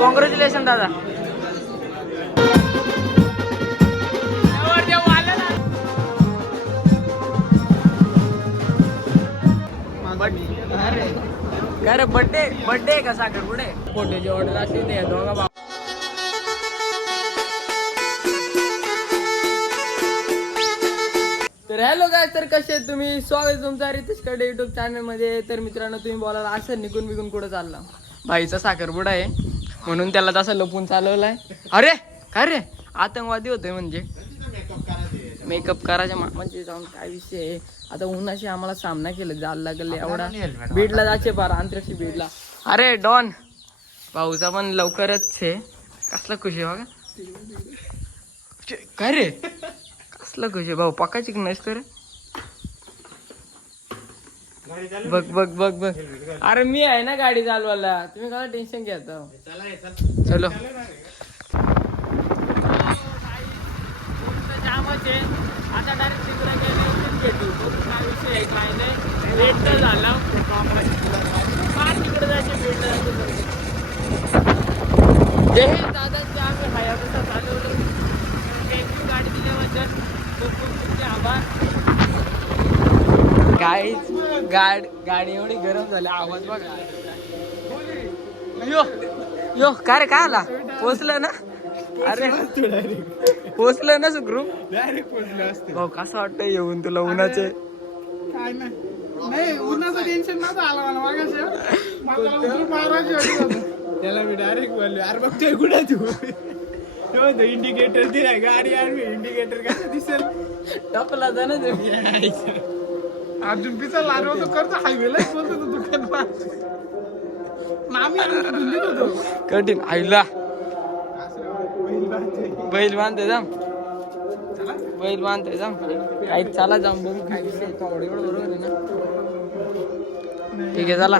Congratulation दादा. काय रे birthday का साखर पुढे फोटोची ऑर्डर असली ते दोघा भाऊ. तर हॅलो काय तर कसे आहेत तुम्ही. स्वागत तुमचा रितेश कडे युट्यूब चॅनल मध्ये. तर मित्रांनो तुम्ही बोलायला असं निघून कुठं चालला. भाईचा साखरपुडा आहे म्हणून त्याला तसं लपून चालवलाय. अरे काय रे आतंकवादी होते म्हणजे मेकअप करायच्या म्हणजे जाऊन काय विषय आहे. आता उन्हाशी आम्हाला सामना केला जायला लागले एवढा बीडला जायचे पार अंतरक्षी बीडला. अरे डॉन भाऊचा पण लवकरच आहे. कसला खुशी बघा काय रे कसला खुशी भाऊ पकायची की नसतं रे. बघ बघ बघ बघ अरे मी आहे ना गाडी चालवायला तुम्ही काय टेन्शन घ्यायचं. चलो आता डायरेक्ट तिकडे भेटू काय विषय आहे काय नाही. लेट तर झाला फार तिकडे जायचे भेट जे दादाचे आम्ही हयाबसा चालवलं. थँक्यू गाडी दिल्याबद्दल खूप खूप तुमचे आभार. गाडी एवढी गरम झाली आवाज बघा. यो काय रे काय आला पोचलं ना. अरे पोचलं ना सुखरूप डायरेक्ट पोचलं असतं. भाऊ कसं वाटतं येऊन तुला उन्हाचे. काय नाही उन्हाचं टेन्शन नव्हतं आलं मला मागाशी. त्याला मी डायरेक्ट बोललो अरे बघतोय कुठे तू इंडिकेटर दिलाय गाडी आम्ही इंडिकेटर कसं दिसेल टपला जा ना अर्जुन पिचा लार होतो करतो हायवेला बोलतो तो दुकान मामी धुंदीत होतो कठीण आईला बैल बांधते जाम बैल बांधते जाम काही चाला जाम बघू काय विषय एवढं बरोबर आहे ना. ठीक आहे चला.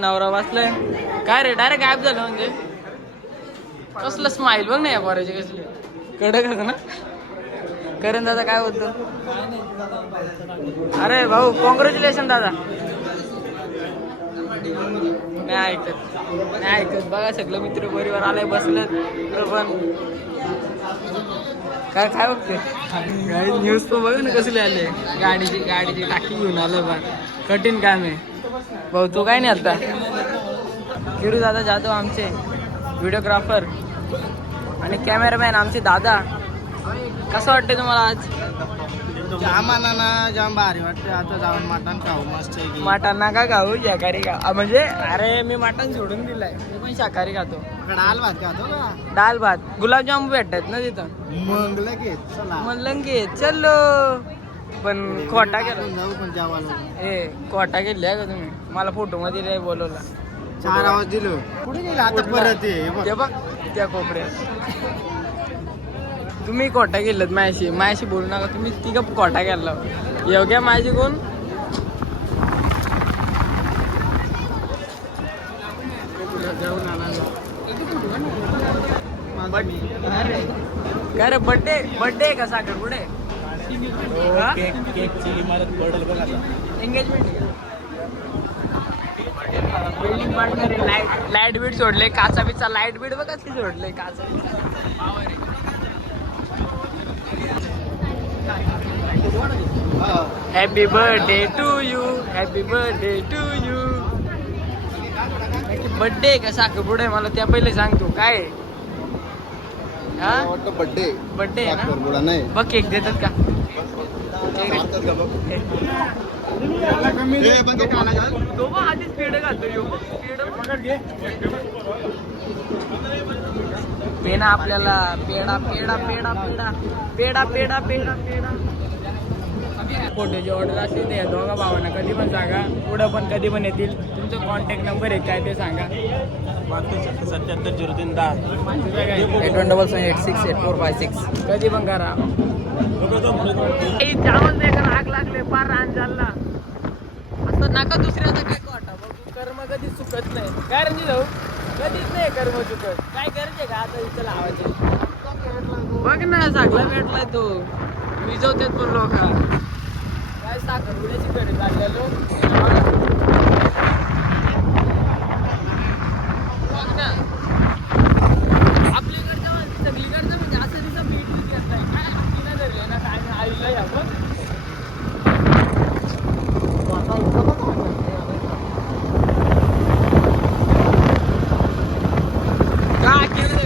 नवरा वाचलाय काय रे डायरेक्ट गायब झालं म्हणजे कसलं स्माइल बघ ना या पोराची कसली कडक ना. करण दादा काय बोलतो. अरे भाऊ कॉंग्रॅच्युलेशन दादा. नाही ऐकत बघा सगळं मित्र परिवार आलाय बसलं पण काय काय बघते गाडी न्यूज पण बघा ना कसले आले. गाडीची टाकी घेऊन आलं बा कठीण काम आहे भाऊ. तो काय नाही आता किरू दादा जाधव आमचे व्हिडिओग्राफर आणि कॅमेरामॅन आमचे दादा. कसं वाटतंय तुम्हाला आज. जाम ना जाम भारी वाटते. आता जाऊन मटण खाऊ मस्त. मटण नका खाऊ शाकाहारी खा म्हणजे अरे मी मटण सोडून दिलाय मी पण शाकाहारी खातो. डाल भात खातो का डाल भात गुलाबजाम भेटतात ना तिथं मग लगेच चला म्हणलं की चलो पण खोटा केला जाऊ पण जेवायला. ए खोटा केलाय का तुम्ही मला फोटो मध्ये बोलवला 4 आवाज दिलो कुठे गेला आता परत ते बघ त्या कोपऱ्यात. तुम्ही खोटा केलं माझ्याशी बोलू नका. तुम्ही तिघं खोटा केला योग्य माझी कोण काय रे बर्थडे का साखर पुढे engagement building partner light beat सोडले काचा बिचा लाईट बीट बघ कसली सोडले काचा. Happy birthday to you happy birthday to you. Birthday का साखर पुढे मला त्या पहिले सांगतो काय बर्थडे बर्थडे आहे ना नाही बघ केक देतात का याला कमी दे. तो बा आधीच पेढ घालतो ह्यो. पकड घे. पेढा आपल्याला पेढा पेढा पेढा पेढा पेढा पेढा पेढा पेढा फोटोची ऑर्डर असते ते दोघा भावांना कधी पण सांगा, पुढं पण कधी पण येतील. तुमचं कॉन्टॅक्ट नंबर आहे काय ते सांगा. 770310 8177868456. कधी पण करा. जामच बेकार आग लागले पार रान झाला असं नका दुसऱ्याचा काय वाटा बघ. कर्म कधी चुकत नाही काय रणजी भाऊ, कधीच नाही कर्म चुकत. काय करायचे का आता इथं लावायचे बघ ना, सगळा भेटलाय तो विजवतेत पण लोक. काय साखर उड्याची घरी चाललेलो बघ ना. आपल्याकडच्या माणसं सगळीकडचं म्हणजे असं तिथं भेटूच घेत नाही. काय हाती ना धरले ना काय आईला या बघ. काय केलं